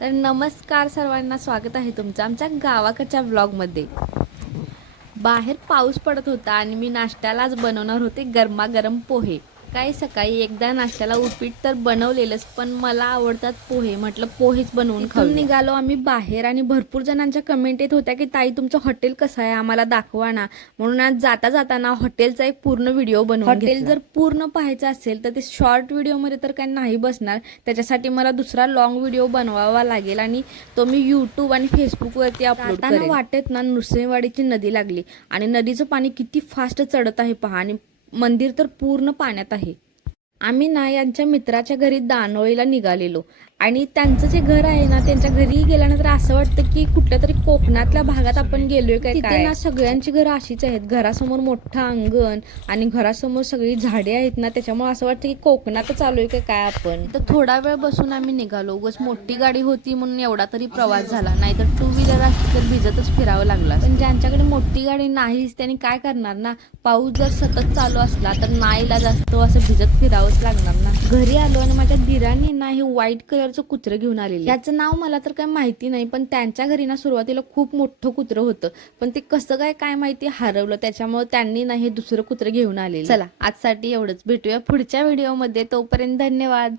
तर नमस्कार सर्वांना, स्वागत आहे तुमचं आमच्या गावाकडच्या व्लॉगमध्ये। बाहेर पाऊस पडत होता आणि मी नाश्त्याला आज बनवणार होते गरमागरम पोहे। काय सकाळी एकदा नाश्त्याला उपीट तर बनवलेलंच, पण मला आवडतात पोहे, म्हटलं पोहेच बनवून खाऊया। निघालो आम्ही बाहेर आणि भरपूर जणांच्या कमेंट येत होत्या की ताई तुमचं हॉटेल कसं आहे, आम्हाला दाखवा ना। म्हणून आज जाता जाताना हॉटेलचा एक पूर्ण व्हिडिओ बनवून हॉटेल जर पूर्ण पाहायचं असेल तर ते शॉर्ट व्हिडिओमध्ये तर काही नाही बसणार, त्याच्यासाठी मला दुसरा लॉंग व्हिडिओ बनवावा लागेल आणि तो मी यूट्यूब आणि फेसबुकवरती अपलोड करेन। वाटेत ना नृसिंहवाडीची नदी लागली आणि नदीचं पाणी किती फास्ट चढत आहे पहा, आणि मंदिर तर पूर्ण पाण्यात आहे। आम्ही ना यांच्या मित्राच्या घरी दानोळीला निघालेलो आणि त्यांचं जे घर आहे ना, त्यांच्या घरी गेल्यानंतर असं वाटतं की कुठल्या तरी कोकणातल्या भागात आपण गेलोय काय। तिथे ना सगळ्यांची घरं अशीच आहेत, घरासमोर मोठं अंगण आणि घरासमोर सगळी झाडे आहेत ना, त्याच्यामुळे असं वाटतं की कोकणातच आलोय काय आपण। तर थोडा वेळ बसून आम्ही निघालो, उगाच मोठी गाडी होती म्हणून एवढा तरी प्रवास झाला, नाहीतर टू व्हीलर असते तर भिजतच फिरावं लागलं। पण ज्यांच्याकडे मोठी गाडी नाहीच त्यांनी काय करणार ना, पाऊस जर सतत चालू असला तर नाईलाज असतो, असं भिजत फिरावंच लागणार ना। घरी आलो आणि माझ्या दिराने ना हे व्हाईट कलरचं कुत्रं घेऊन आलेलं, याचं नाव मला तर काय माहिती नाही, पण त्यांच्या घरी ना सुरुवातीला खूप मोठं कुत्रं होतं, पण ते कसं काय माहिती हरवलं, त्याच्यामुळे त्यांनी ना हे दुसरं कुत्रं घेऊन आलेलं। चला आजसाठी एवढंच, भेटूया पुढच्या व्हिडिओमध्ये, तोपर्यंत धन्यवाद।